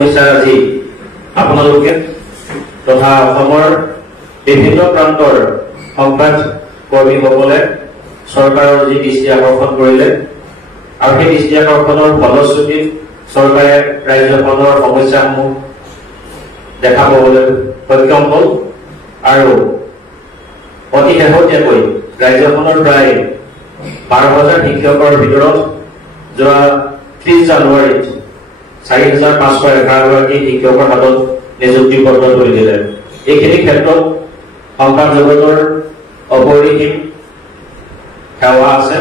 আজি আপোনালোকে তথা অসমৰ বিভিন্ন প্ৰান্তৰ সংবাদ কৰ্মীসকলে চৰকাৰৰ যি দৃষ্টি আকৰ্ষণ কৰিলে আৰু সেই দৃষ্টি আকৰ্ষণৰ ফলশ্ৰুতিত চৰকাৰে ৰাজ্যখনৰ সমস্যাসমূহ দেখা পাবলৈ সক্ষম হ'ল আৰু অতি শেহতীয়াকৈ ৰাজ্যখনৰ প্ৰায় 12,000 শিক্ষকৰ ভিতৰত যোৱা 30 জানুৱাৰীত 4,511 গৰাকী শিক্ষকৰ হাতত নিযুক্তি পত্ৰ তুলি দিলে। এইখিনি ক্ষেত্ৰত সংবাদ জগতৰ অপৰিসীম সেৱা আছে,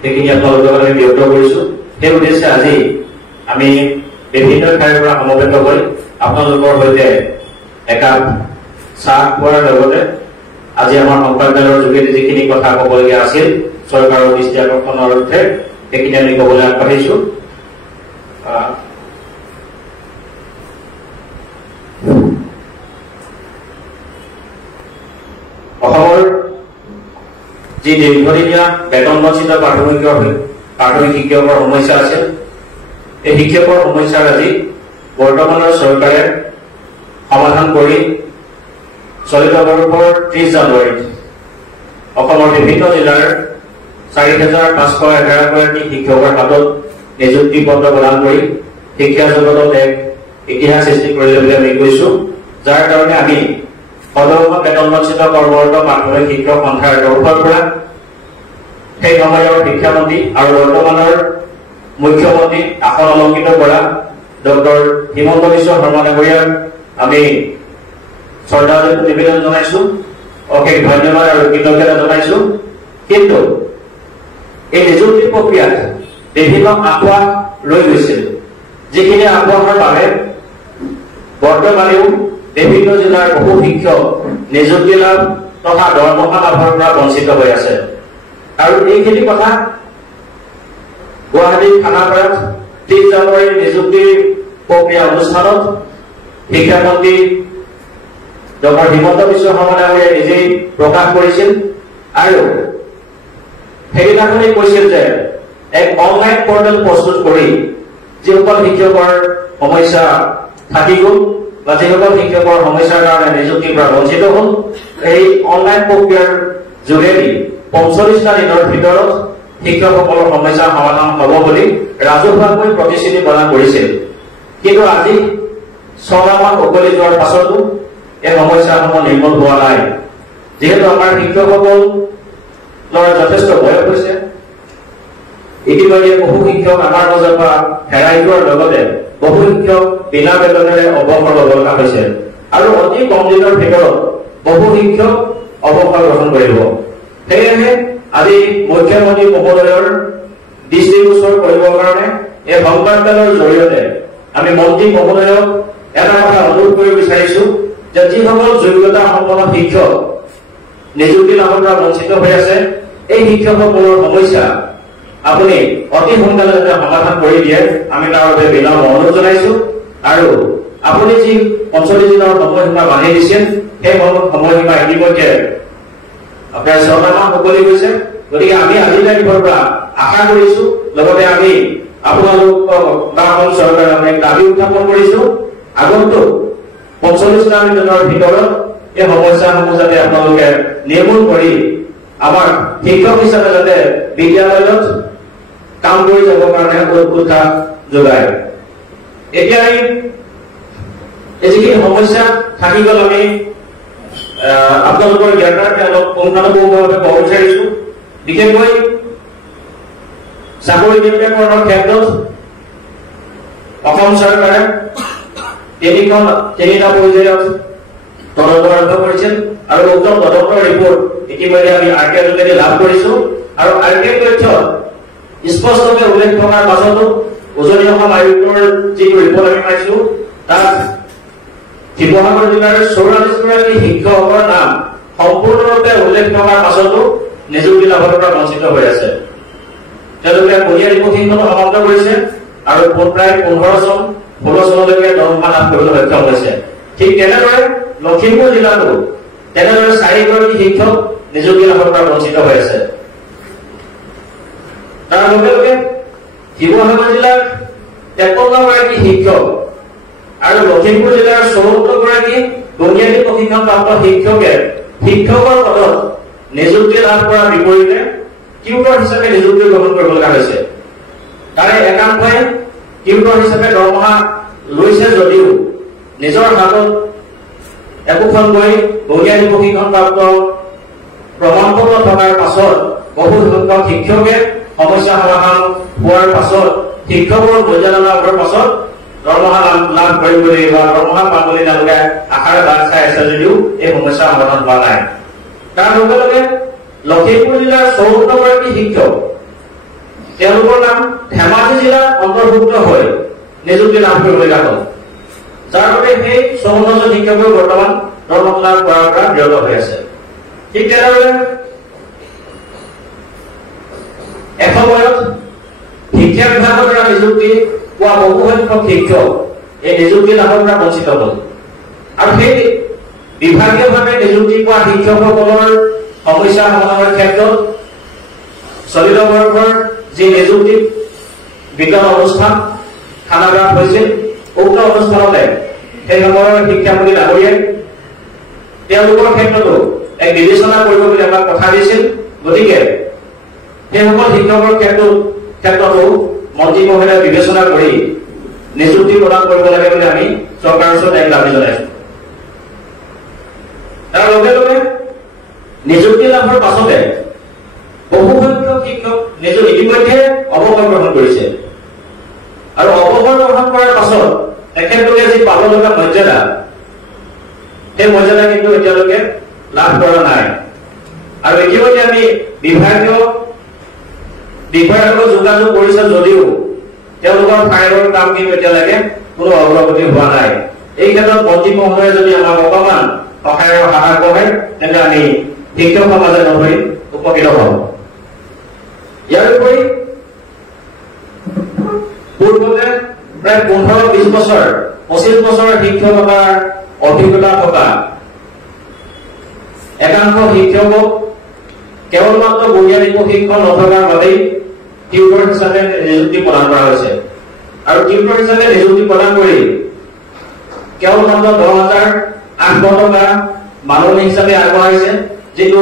সেইখিনি আপোনালোকৰ আমি ব্যক্ত কৰিছো। সেই উদ্দেশ্যে আজি আমি বিভিন্ন ঠাইৰ পৰা সমবেত হৈ আপোনালোকৰ সৈতে একাপ চাহ খোৱাৰ লগতে আজি আমাৰ সংবাদদানৰ যোগেদি যিখিনি কথা ক'বলগীয়া আছিল চৰকাৰৰ দৃষ্টি আকৰ্ষণৰ অৰ্থে সেইখিনি আমি ক'বলৈ আগবাঢ়িছো। অসমৰ যি দীৰ্ঘদিনীয়া বেতনবঞ্চিত প্ৰাথমিক শিক্ষকৰ সমস্যা আছে, এই শিক্ষকৰ সমস্যাৰ আজি বৰ্তমানৰ চৰকাৰে সমাধান কৰি চলিত বৰ্ষৰ 30 জানুৱাৰীত অসমৰ বিভিন্ন জিলাৰ 4,511 গৰাকী শিক্ষকৰ হাতত নিযুক্তি পত্ৰ প্ৰদান কৰি শিক্ষা জগতত এক ইতিহাস সৃষ্টি কৰিলে বুলি আমি কৈছো, যাৰ কাৰণে আমি সদৰ্ভ বেতনবঞ্চিত কৰ্মৰত প্ৰাথমিক শিক্ষক সন্থাৰ তৰফৰ পৰা সেই সময়ৰ শিক্ষামন্ত্ৰী আৰু বৰ্তমানৰ মুখ্যমন্ত্ৰী আসন অলংকৃত কৰা ডক্টৰ হিমন্ত বিশ্ব শৰ্মা ডাঙৰীয়াক আমি শ্ৰদ্ধাঞ্জলি নিবেদন জনাইছো, অশেষ ধন্যবাদ আৰু কৃতজ্ঞতা জনাইছো। কিন্তু এই নিযুক্তি প্ৰক্ৰিয়াত বিভিন্ন আঁসোৱাহ ৰৈ গৈছিল, যিখিনি আঁসোৱাহৰ বাবে বৰ্তমানেও বিভিন্ন জিলাৰ বহু শিক্ষক নিযুক্তি লাভ তথা দৰমহা লাভৰ পৰা বঞ্চিত হৈ আছে। আৰু এইখিনি কথা গুৱাহাটী খানাপাৰাত 30 জানুৱাৰীৰ নিযুক্তি প্ৰক্ৰিয়া অনুষ্ঠানত শিক্ষামন্ত্ৰী ডক্টৰ হিমন্ত বিশ্ব শৰ্মা ডাঙৰীয়াই নিজেই প্ৰকাশ কৰিছিল আৰু সেইদিনাখনেই কৈছিল যে এক অনলাইন পৰ্টেল প্ৰস্তুত কৰি যিসকল শিক্ষকৰ সমস্যা থাকি গ'ল বা যিসকল শিক্ষকৰ সমস্যাৰ কাৰণে নিযুক্তিৰ পৰা বঞ্চিত হ'ল, এই অনলাইন প্ৰক্ৰিয়াৰ যোগেদি 45টা দিনৰ ভিতৰত শিক্ষকসকলৰ সমস্যা সমাধান হ'ব বুলি ৰাজহুৱাকৈ প্ৰতিশ্ৰুতি প্ৰদান কৰিছিল। কিন্তু আজি 6 মাহ উকলি যোৱাৰ পাছতো এই সমস্যাসমূহ নিৰ্মূল হোৱা নাই। যিহেতু আমাৰ শিক্ষকসকলৰ যথেষ্ট বয়স হৈছে, ইতিমধ্যে বহু শিক্ষক আমাৰ মাজৰ পৰা হেৰাই যোৱাৰ লগতে বহু শিক্ষক বিনা বেতনেৰে অৱসৰ ল'ব লগা হৈছে আৰু অতি কম দিনৰ ভিতৰত বহু শিক্ষক অৱসৰ গ্ৰহণ কৰিব। সেয়েহে আজি মুখ্যমন্ত্ৰী মহোদয়ৰ দৃষ্টিগোচৰ কৰিবৰ কাৰণে এই সংবাদদানৰ জৰিয়তে আমি মন্ত্ৰী মহোদয়ক এটা কথা অনুৰোধ কৰিব বিচাৰিছো যে যিসকল যোগ্যতা সম্পন্ন শিক্ষক নিযুক্তি লাভৰ পৰা বঞ্চিত হৈ আছে, এই শিক্ষকসকলৰ সমস্যা আপুনি অতি সোনকালে যাতে সমাধান কৰি দিয়ে আমি তাৰ বাবে বিনম্ৰ অনুৰোধ জনাইছো। আৰু আপুনি যি 45 দিনৰ সময়সীমা বান্ধি দিছে, সেই সময়সীমা ইতিমধ্যে প্ৰায় 6 মাহ উকলি গৈছে। গতিকে আমি আজিৰ তাৰিখৰ পৰা আশা কৰিছো, লগতে আমি আপোনালোকক বা অসম চৰকাৰে আমি দাবী উত্থাপন কৰিছো, আগন্তুক 45টা দিনৰ ভিতৰত এই সমস্যাসমূহ যাতে আপোনালোকে নিৰ্মূল কৰি আমাৰ শিক্ষক হিচাপে যাতে বিদ্যালয়ত কাম কৰি যাবৰ কাৰণে উৎসাহ যোগায়। এতিয়া এই যিখিনি সমস্যা থাকি গ'ল, আমি আপোনালোকৰ জ্ঞাতাৰ্থে অলপ পুংখানুপুংখভাৱে ক'ব বিচাৰিছো। বিশেষকৈ চাকৰি নিয়োগকৰণৰ ক্ষেত্ৰত অসম চৰকাৰে 3টা পৰ্যায়ত তদন্ত আৰম্ভ কৰিছিল আৰু উক্ত তদন্তৰ ৰিপৰ্ট ইতিমধ্যে আমি RTI যোগেদি লাভ কৰিছো। আৰু RTI তথ্যত স্পষ্টকৈ উল্লেখ থকাৰ পাছতো উজনি অসম আয়োগৰ যিটো ৰিপৰ্ট আমি পাইছো, তাত শিৱসাগৰ জিলাৰ 44 গৰাকী শিক্ষকৰ নাম সম্পূৰ্ণৰূপে উল্লেখ থকাৰ পাছতো নিযুক্তি লাভৰ পৰা বঞ্চিত হৈ আছে। তেওঁলোকে কলীয়া ৰিপৰ্টিংখনো সমাপ্ত কৰিছে আৰু প্ৰায় 15 চনলৈকে দৰমহা লাভ কৰিবলৈ সক্ষম হৈছে। ঠিক তেনেদৰে লখিমপুৰ জিলাতো তেনেদৰে 4 গৰাকী শিক্ষক নিযুক্তি লাভৰ পৰা বঞ্চিত হৈ আছে। তাৰ লগে লগে শিৱসাগৰ জিলাৰ 53 গৰাকী শিক্ষক আৰু লখিমপুৰ জিলাৰ ৭৪ গৰাকী বুনিয়াদী প্ৰশিক্ষণপ্ৰাপ্ত শিক্ষকে শিক্ষকৰ পদত নিযুক্তি লাভ কৰাৰ বিপৰীতে টিউটৰ হিচাপে নিযুক্তি গ্ৰহণ কৰিব লগা হৈছে। তাৰে একাংশই টিউটৰ হিচাপে দৰমহা লৈছে যদিও নিজৰ হাতত একোখনকৈ বুনিয়াদী প্ৰশিক্ষণপ্ৰাপ্ত প্ৰমাণপত্ৰ থকাৰ পাছত বহু সংখ্যক শিক্ষকে সমস্যা সমাধান হোৱাৰ পাছত শিক্ষকৰ মৰ্যাদা লাভৰ পাছত দৰমহা লাভ কৰিম বুলি বা দৰমহা পাম বুলি তেওঁলোকে আশাৰে বাট চাই আছে যদিও এই সমস্যা সমাধান হোৱা নাই। তাৰ লগে লগে লখিমপুৰ জিলাৰ ৭৪ গৰাকী শিক্ষক তেওঁলোকৰ নাম ধেমাজি জিলাত অন্তৰ্ভুক্ত হৈ নিযুক্তি লাভ কৰিবলগীয়া হ'ল, যাৰ বাবে সেই ৫৪জন শিক্ষকে বৰ্তমান দৰমহা লাভ কৰাৰ পৰা বিৰত হৈ আছে। ঠিক তেনেদৰে এসময়ত শিক্ষা বিভাগৰ দ্বাৰা নিযুক্তি পোৱা বহু সংখ্যক শিক্ষক এই নিযুক্তি লাভৰ পৰা বঞ্চিত হ'ল আৰু সেই বিভাগীয়ভাৱে নিযুক্তি পোৱা শিক্ষকসকলৰ সমস্যা সমাধানৰ ক্ষেত্ৰত চলিত বৰ্ষৰ যি নিযুক্তি বিজ্ঞান অনুষ্ঠান খানাগ্ৰাস হৈছিল, উক্ত অনুষ্ঠানতে সেই সময়ৰ শিক্ষামন্ত্ৰী ডাঙৰীয়াই তেওঁলোকৰ ক্ষেত্ৰতো এক বিবেচনা কৰিব বুলি আমাক কথা দিছিল। গতিকে সেইসকল শিক্ষকৰ ক্ষেত্ৰতো মন্ত্ৰী মহোদয়ে বিবেচনা কৰি নিযুক্তি প্ৰদান কৰিব লাগে বুলি আমি চৰকাৰৰ ওচৰত এক দাবী জনাইছো। তাৰ লগে লগে নিযুক্তি লাভৰ পাছতে বহু সংখ্যক শিক্ষক ইতিমধ্যে অৱসৰ গ্ৰহণ কৰিছে আৰু অৱসৰ গ্ৰহণ কৰাৰ পাছত তেখেতলোকে যি পাব লগা মৰ্যাদা, সেই মৰ্যাদা কিন্তু এতিয়ালৈকে লাভ কৰা নাই। আৰু ইতিমধ্যে আমি বিভাগীয় বিষয়াৰ লগত যোগাযোগ কৰিছে যদিও তেওঁলোকৰ ফাইলৰ কাম কিন্তু এতিয়ালৈকে কোনো অগ্ৰগতি হোৱা নাই। এই ক্ষেত্ৰত মন্ত্ৰী মহোদয়ে যদি আমাক অকণমান সহায়ৰ হাত আগবঢ়ায় তেন্তে আমি শিক্ষক সমাজে নহৈ উপকৃত হম। ইয়াৰ উপৰি পূৰ্বতে প্ৰায় ১৫-২০ বছৰ ২৫ বছৰৰ শিক্ষকতাৰ অভিজ্ঞতা থকা একাংশ শিক্ষকক কেৱল মাত্ৰ বুনিয়াদী প্ৰশিক্ষণ নথকাৰ বাবেই টিউটৰ হিচাপে নিযুক্তি প্ৰদান কৰা হৈছে আৰু টিউটৰ হিচাপে নিযুক্তি প্ৰদান কৰি কেৱল মাত্ৰ ১০,৮০০ টকা মাননি হিচাপে আগবঢ়াইছে, যিটো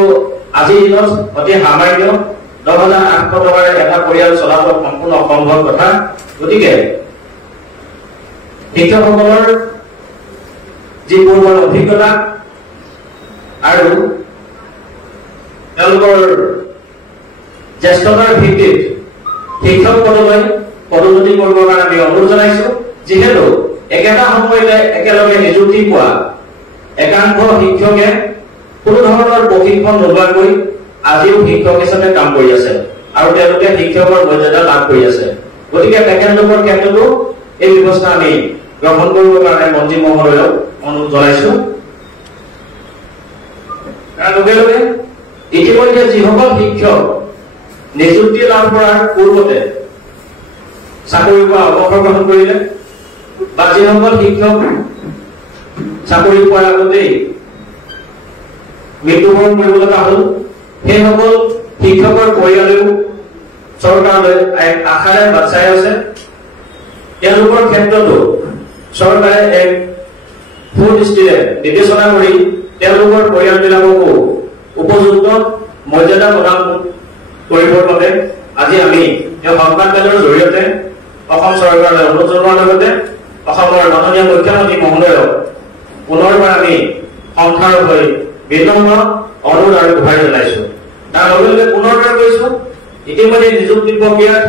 আজিৰ দিনত অতি সামান্য ১০,৮০০ টকাৰে এটা পৰিয়াল চলাটো সম্পূৰ্ণ অসম্ভৱ কথা। গতিকে শিক্ষকসকলৰ যি পূৰ্বৰ অভিজ্ঞতা আৰু তেওঁলোকৰ জ্যেষ্ঠতাৰ ভিত্তিত শিক্ষক পদলৈ পদোন্নতি কৰিবৰ কাৰণে আমি অনুৰোধ জনাইছো। যিহেতু একেটা সময়তে একেলগে নিযুক্তি পোৱা একাংশ শিক্ষকে কোনো ধৰণৰ প্ৰশিক্ষণ নোলোৱাকৈ আজিও শিক্ষক হিচাপে কাম কৰি আছে আৰু তেওঁলোকে শিক্ষকৰ মৰ্যাদা লাভ কৰি আছে। গতিকে তেখেতলোকৰ ক্ষেত্ৰতো এই ব্যৱস্থা আমি গ্ৰহণ কৰিবৰ কাৰণে মন্ত্ৰী মহোদয়ক অনুৰোধ জনাইছো। তাৰ লগে লগে ইতিমধ্যে যিসকল শিক্ষক নিযুক্তি লাভ কৰাৰ পূৰ্বতে চাকৰিৰ পৰা অৱসৰ গ্ৰহণ কৰিলে বা যিসকল শিক্ষক চাকৰি পোৱাৰ আগতেই মৃত্যুবৰণ কৰিব লগা হ'ল, সেইসকল শিক্ষকৰ পৰিয়ালেও চৰকাৰলৈ এক আশাৰে বাট চাই আছে। তেওঁলোকৰ ক্ষেত্ৰতো চৰকাৰে এক সুদৃষ্টিৰে বিবেচনা কৰি তেওঁলোকৰ পৰিয়ালবিলাককো উপযুক্ত মৰ্যাদা প্ৰদান কৰিবৰ বাবে আজি আমি এই সংবাদমেলৰ জৰিয়তে অসম চৰকাৰলৈ অনুৰোধ জনোৱাৰ লগতে অসমৰ মাননীয় মুখ্যমন্ত্ৰী মহোদয়ক পুনৰবাৰ আমি সংসাৰ হৈ বিনম্ৰ অনুৰোধ আৰু গুহাৰি জনাইছো। তাৰ লগে লগে পুনৰবাৰ কৈছো, ইতিমধ্যে নিযুক্তি প্ৰক্ৰিয়াত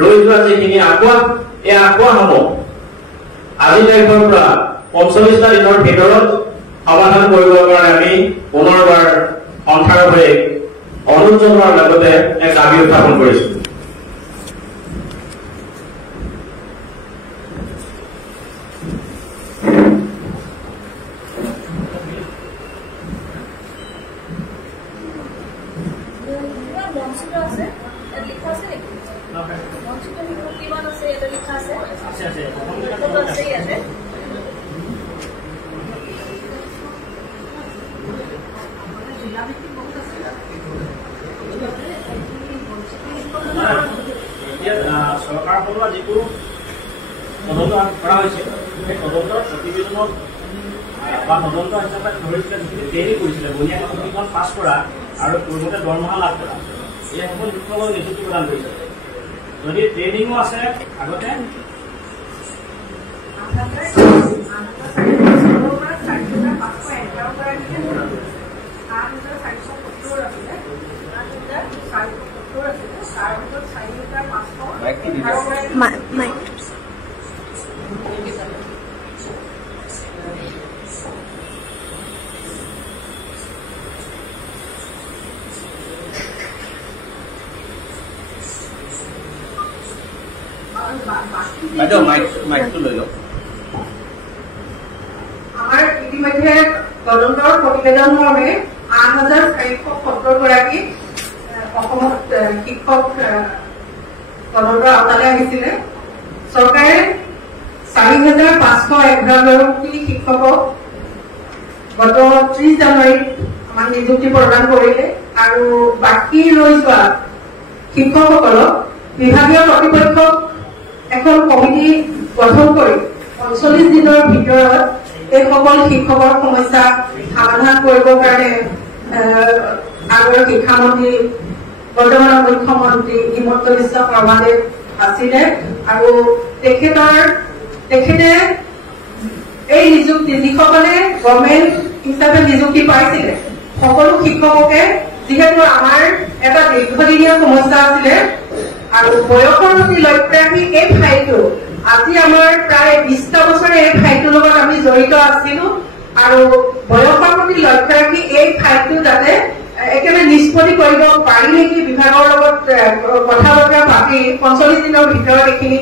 ৰৈ যোৱা যিখিনি আঁকোৱা, এই আঁকোৱাসমূহ আজি তাৰিখৰ পৰা ৪৫টা দিনৰ ভিতৰত সমাধান কৰিবৰ কাৰণে আমি পুনৰবাৰ সংসাৰ হৈ অনুৰোধ জনোৱাৰ লগতে এক দাবী উত্থাপন কৰিছো। চৰকাৰ যিটো তদন্ত কৰা হৈছে তদন্তৰ প্ৰতিবেদনত বা তদন্ত হিচাপে ধৰিছিলে যিখিনি ট্ৰেইনিং কৰিছিলে বনীয়া কমিটিখন পাছ কৰা আৰু পূৰ্বতে দৰমহা লাভ কৰা এই সকলো শিক্ষকক নিযুক্তি প্ৰদান কৰিছে যদি ট্ৰেইনিঙো আছে আগতে মাইকটো লৈ লওক আমাৰ ইতিমধ্যে তদন্তৰ প্ৰতিবেদন মৰ্মে ৮,৪৭০ গৰাকী অসমত শিক্ষক তদন্তৰ আওতালৈ আহিছিলে চৰকাৰে ৪,৫১১ গৰাকী শিক্ষকক গত ৩০ জানুৱাৰীত আমাক নিযুক্তি প্ৰদান কৰিলে আৰু বাকী ৰৈ যোৱা শিক্ষকসকলক বিভাগীয় কৰ্তৃপক্ষক এখন কমিটি গঠন কৰি ৪৫ দিনৰ ভিতৰত এই সকল শিক্ষকৰ সমস্যা সমাধান কৰিবৰ কাৰণে আগৰ শিক্ষামন্ত্ৰী বৰ্তমানৰ মুখ্যমন্ত্ৰী হিমন্ত বিশ্ব শৰ্মাদেৱ আছিলে আৰু তেখেতে এই নিযুক্তি যিসকলে গভৰ্ণমেণ্ট হিচাপে নিযুক্তি পাইছিলে সকলো শিক্ষককে যিহেতু আমাৰ এটা দীৰ্ঘদিনীয়া সমস্যা আছিলে আৰু বয়সৰ প্ৰতি লক্ষ্য ৰাখি এই ফাইলটো আজি আমাৰ প্ৰায় ২০টা বছৰে এই ফাইলটোৰ লগত আমি জড়িত আছিলো আৰু বয়সৰ প্ৰতি লক্ষ্য ৰাখি এই ফাইলটো যাতে একেবাৰে নিষ্পত্তি কৰিব পাৰি নেকি বিভাগৰ লগত কথা বতৰা পাতি ৪৫ দিনৰ ভিতৰত এইখিনি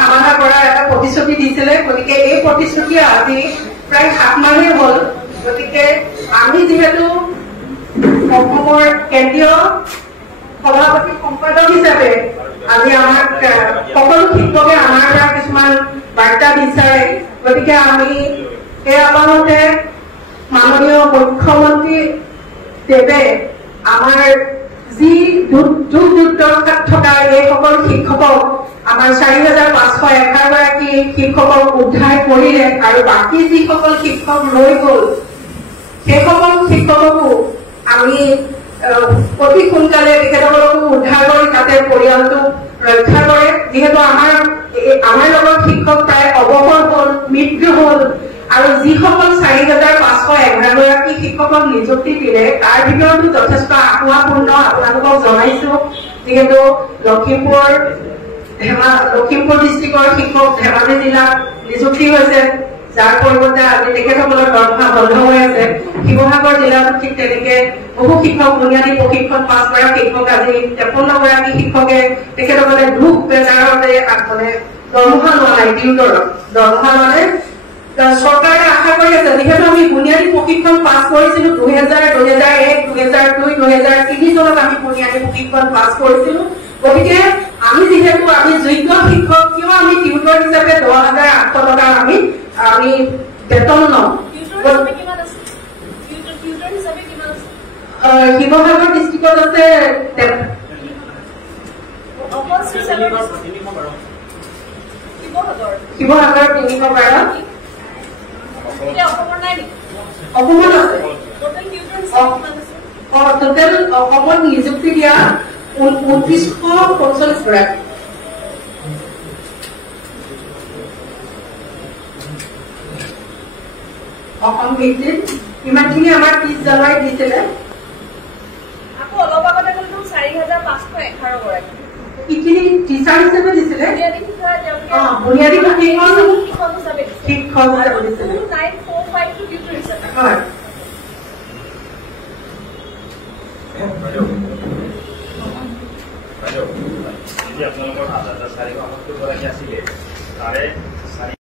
সমাধান কৰাৰ এটা প্ৰতিশ্ৰুতি দিছিলে গতিকে এই প্ৰতিশ্ৰুতি আজি প্ৰায় ৭ মাহে হ'ল গতিকে আমি যিহেতু অসমৰ কেন্দ্ৰীয় সভাপতি সম্পাদক হিচাপে আজি আমাক সকলো শিক্ষকে আমাৰ পৰা কিছুমান বাৰ্তা বিচাৰে গতিকে আমি এই আবাহতে মাননীয় মুখ্যমন্ত্ৰী দেৱে আমাৰ যি দুৰ্দশাত থকা এই সকল শিক্ষকক আমাৰ ৪,৫১১ গৰাকী শিক্ষকক উদ্ধাৰ কৰিলে আৰু বাকী যিসকল শিক্ষক ৰৈ গ'ল সেই সকল শিক্ষককো আমি অতি সোনকালে তেখেতসকলকো উদ্ধাৰ কৰি তাতে পৰিয়ালটো ৰক্ষা কৰে যিহেতু আমাৰ লগত শিক্ষক প্ৰায় অৱসৰ হ'ল মৃত্যু হ'ল আৰু যিসকল ৪,৫১১ গৰাকী শিক্ষকক নিযুক্তি দিলে তাৰ ভিতৰতো যথেষ্ট আশাপূৰ্ণ আপোনালোকক জনাইছো যিহেতু লখিমপুৰ ডিষ্ট্ৰিক্টৰ শিক্ষক ধেমাজি জিলাত নিযুক্তি হৈছে যাৰ পৰিৱৰ্তে আজি তেখেতসকলৰ দৰমহা বন্ধ হৈ আছে শিৱসাগৰ জিলাতো ঠিক তেনেকে বহু শিক্ষক বুনিয়াদী প্ৰশিক্ষণ পাছ কৰা শিক্ষক আজি ৫৩ গৰাকী শিক্ষকে তেখেতসকলে দুখ বেজাৰতে মানে দৰমহা লোৱা নাই টিউটৰত দৰমহা লোৱা নাই চৰকাৰে আশা কৰি আছে যিহেতু আমি বুনিয়াদী প্ৰশিক্ষণ পাছ কৰিছিলো ২০০০, ২০০১, ২০০২, ২০০৩ চনত আমি বুনিয়াদী প্ৰশিক্ষণ পাছ কৰিছিলো গতিকে আমি যিহেতু আমি যোগ্য শিক্ষক কিয় আমি টিউটৰ হিচাপে ১০,৮০০ টকা আমি বেতন লওঁ শিৱসাগৰ ডিষ্ট্ৰিক্টত আছে শিৱসাগৰ ৩১২ অসমত আছে টোটেল অসমত নিযুক্তি দিয়া ২৯৪৫ গৰাকী অসম ভিত্তিত ইমানখিনি আমাৰ ৩০ জানুৱাৰীত দিছিলে এইখিনি টিচাৰ হিচাপে দিছিলে বুনিয়াদী প্ৰশিক্ষণ শিক্ষক হিচাপে দিছিলে হয় আপোনালোকৰ ৪,৫৭ গৰাকী আছিলে তাৰে